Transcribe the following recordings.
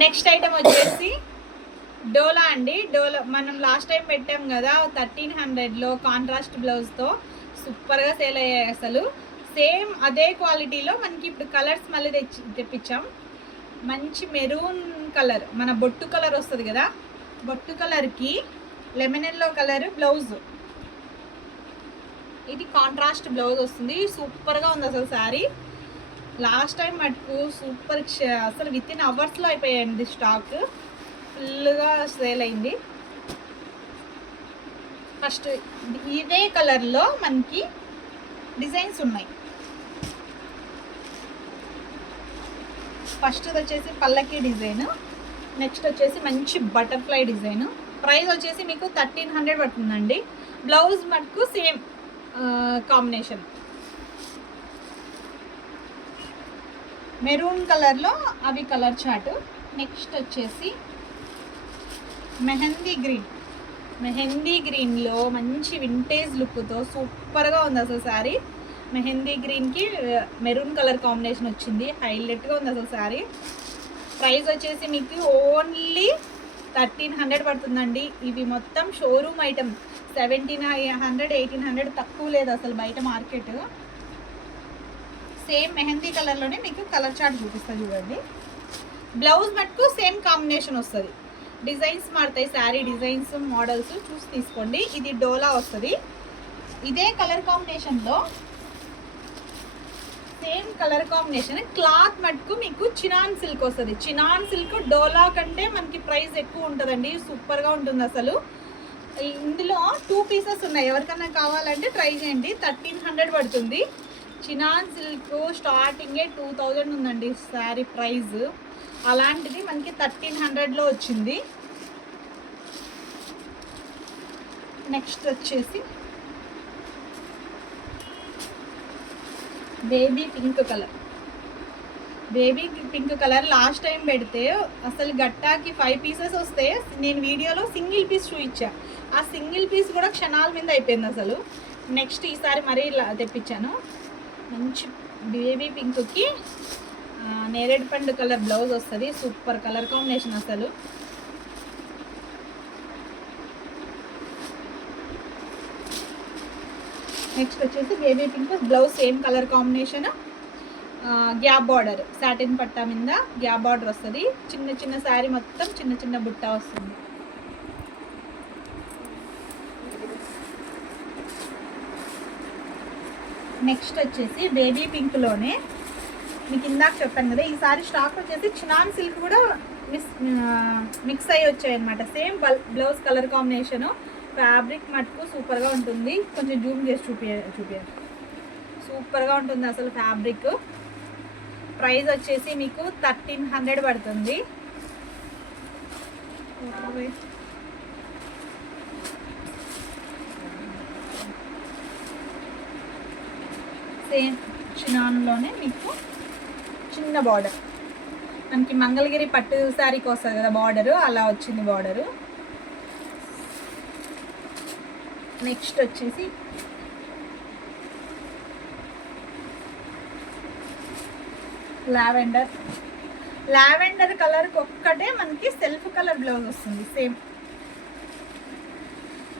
Next item వచ్చేసి డోలా అండి. డోలా మనం లాస్ట్ టైం పెట్టాం కదా 1300లో కాంట్రాస్ట్ బ్లౌజ్తో, సూపర్గా సేల్ అయ్యాయి అసలు. సేమ్ అదే క్వాలిటీలో మనకి ఇప్పుడు కలర్స్ మళ్ళీ తెప్పించాం. మంచి మెరూన్ కలర్, మన బొట్టు కలర్ వస్తుంది కదా, బొట్టు కలర్కి లెమన్ ఎల్లో కలర్ బ్లౌజ్. ఇది కాంట్రాస్ట్ బ్లౌజ్ వస్తుంది. సూపర్గా ఉంది అసలు శారీ. లాస్ట్ టైం మటుకు సూపర్, అసలు విత్ ఇన్ అవర్స్లో అయిపోయాయండి స్టాక్, ఫుల్గా సేల్ అయింది. ఫస్ట్ ఇదే కలర్లో మనకి డిజైన్స్ ఉన్నాయి. ఫస్ట్ వచ్చేసి పల్లకి డిజైన్, నెక్స్ట్ వచ్చేసి మంచి బటర్ఫ్లై డిజైన్. ప్రైస్ వచ్చేసి మీకు 1300 పడుతుందండి. బ్లౌజ్ మటుకు సేమ్ కాంబినేషన్, మెరూన్ కలర్లో అవి కలర్ చార్ట్. నెక్స్ట్ వచ్చేసి మెహందీ గ్రీన్లో మంచి వింటేజ్ లుక్తో సూపర్గా ఉంది అసలు శారీ. మెహందీ గ్రీన్కి మెరూన్ కలర్ కాంబినేషన్ వచ్చింది, హైలైట్గా ఉంది అసలు శారీ. ప్రైస్ వచ్చేసి మీకు ఓన్లీ 1300 పడుతుందండి. ఇవి మొత్తం షోరూమ్ ఐటమ్, 1700 1800 తక్కువ లేదు అసలు బయట మార్కెట్. సేమ్ మెహందీ కలర్లోనే మీకు కలర్ చార్ట్ చూపిస్తా చూడండి. బ్లౌజ్ మటుకు సేమ్ కాంబినేషన్ వస్తుంది, డిజైన్స్ మారుతాయి, శారీ డిజైన్స్ మోడల్స్ చూసి తీసుకోండి. ఇది డోలా వస్తుంది. ఇదే కలర్ కాంబినేషన్లో సేమ్ కలర్ కాంబినేషన్, క్లాత్ మటుకు మీకు చినాన్ సిల్క్ వస్తుంది. చినాన్ సిల్క్ డోలా కంటే మనకి ప్రైస్ ఎక్కువ ఉంటుందండి, సూపర్గా ఉంటుంది అసలు. ఇందులో 2 పీసెస్ ఉన్నాయి, ఎవరికన్నా కావాలంటే ట్రై చేయండి. 1300 పడుతుంది. చినాన్ సిల్క్ స్టార్టింగే 2000 ఉందండి శారీ ప్రైస్, అలాంటిది మనకి 1300లో వచ్చింది. నెక్స్ట్ వచ్చేసి baby pink colour last time పెడితే అసలు గట్టాకి 5 పీసెస్ వస్తే నేను వీడియోలో సింగిల్ పీస్ చూపించా, ఆ సింగిల్ పీస్ కూడా క్షణాల మీద అయిపోయింది అసలు. నెక్స్ట్ ఈసారి మరీ తెప్పించాను. మంచి బేబీ పింక్కి నేరేడు పండు కలర్ బ్లౌజ్ వస్తుంది, సూపర్ కలర్ కాంబినేషన్ అసలు. నెక్స్ట్ వచ్చేసి baby pink blouse same colour combination, gap border, satin పట్టా మీద గ్యాప్ బార్డర్ వస్తుంది. చిన్న చిన్న శారీ మొత్తం చిన్న చిన్న బుట్ట వస్తుంది. నెక్స్ట్ వచ్చేసి బేబీ పింక్లోనే మీకు ఇందాక చెప్పాను కదా, ఈసారి స్టాక్ వచ్చేసి చినాన్ సిల్క్ కూడా మిక్స్ అయ్యి వచ్చాయి అనమాట. Same blouse colour combination. Fabric మటుకు సూపర్గా ఉంటుంది, కొంచెం జూమ్ చేసి చూపించారు. సూపర్గా ఉంటుంది అసలు ఫ్యాబ్రిక్. ప్రైస్ వచ్చేసి మీకు 1300 పడుతుంది. సేమ్ చినాన్లోనే మీకు చిన్న బార్డర్, మనకి మంగళగిరి పట్టు శారీకి వస్తుంది కదా బార్డరు, అలా వచ్చింది బార్డరు. నెక్స్ట్ వచ్చేసి లావెండర్ కలర్కి ఒక్కటే మనకి సెల్ఫ్ కలర్ బ్లౌజ్ వస్తుంది సేమ్.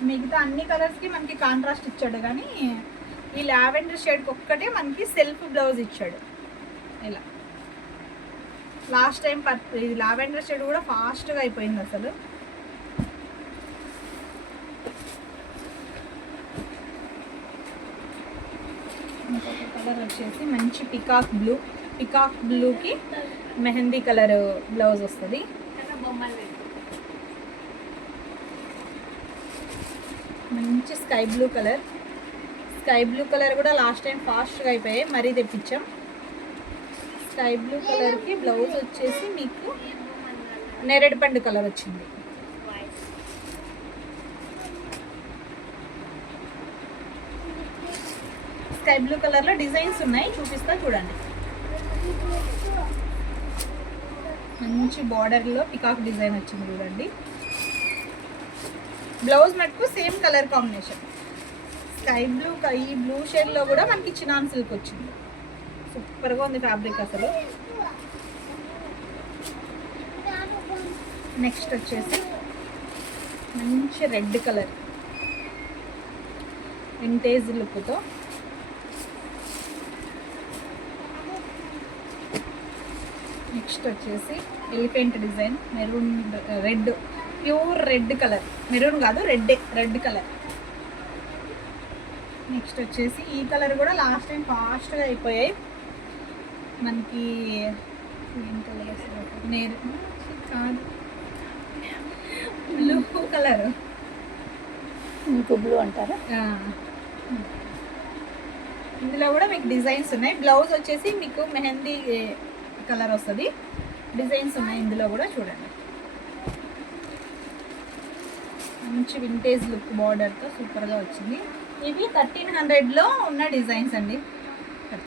మిగతా అన్ని కలర్స్కి మనకి కాంట్రాస్ట్ ఇచ్చాడు, కానీ ఈ లావెండర్ షేడ్కి ఒక్కటే మనకి సెల్ఫ్ బ్లౌజ్ ఇచ్చాడు ఇలా. లాస్ట్ టైం ఇది లావెండర్ షేడ్ కూడా ఫాస్ట్గా అయిపోయింది అసలు. ఇంకొక కలర్ వచ్చేసి మంచి పికాక్ బ్లూకి మెహందీ కలర్ బ్లౌజ్ వస్తుంది. మంచి స్కై బ్లూ కలర్ కూడా లాస్ట్ టైం ఫాస్ట్గా అయిపోయాయి, మరీ తెప్పించాం. స్కై బ్లూ కలర్కి బ్లౌజ్ వచ్చేసి మీకు నేరేడు పండు కలర్ వచ్చింది. స్కై బ్లూ కలర్లో డిజైన్స్ ఉన్నాయి, చూపిస్తా చూడండి. మంచి బార్డర్లో పికాక్ డిజైన్ వచ్చింది చూడండి. బ్లౌజ్ మటుకు same colour combination, sky blue. ఈ బ్లూ షేడ్లో కూడా మనకి చినాన్ సిల్క్ వచ్చింది, సూపర్గా ఉంది ఫ్యాబ్రిక్ అసలు. నెక్స్ట్ వచ్చేసి మంచి రెడ్ కలర్ వింటేజ్ లుక్తో నెక్స్ట్ వచ్చేసి elephant design maroon red, pure red colour, maroon కాదు రెడ్ కలర్. నెక్స్ట్ వచ్చేసి ఈ కలర్ కూడా లాస్ట్ టైం ఫాస్ట్గా అయిపోయాయి మనకి. ఏం కలర్ వస్తుంది కాదు, బ్లూ కలర్, ఇంకో బ్లూ అంటారా? ఇందులో కూడా మీకు డిజైన్స్ ఉన్నాయి. బ్లౌజ్ వచ్చేసి మీకు మెహందీ కలర్ వస్తుంది. డిజైన్స్ ఉన్నాయి ఇందులో కూడా, చూడండి. మంచి వింటేజ్ లుక్ బార్డర్తో సూపర్గా వచ్చింది. ఇవి 1300లో ఉన్న డిజైన్స్ అండి.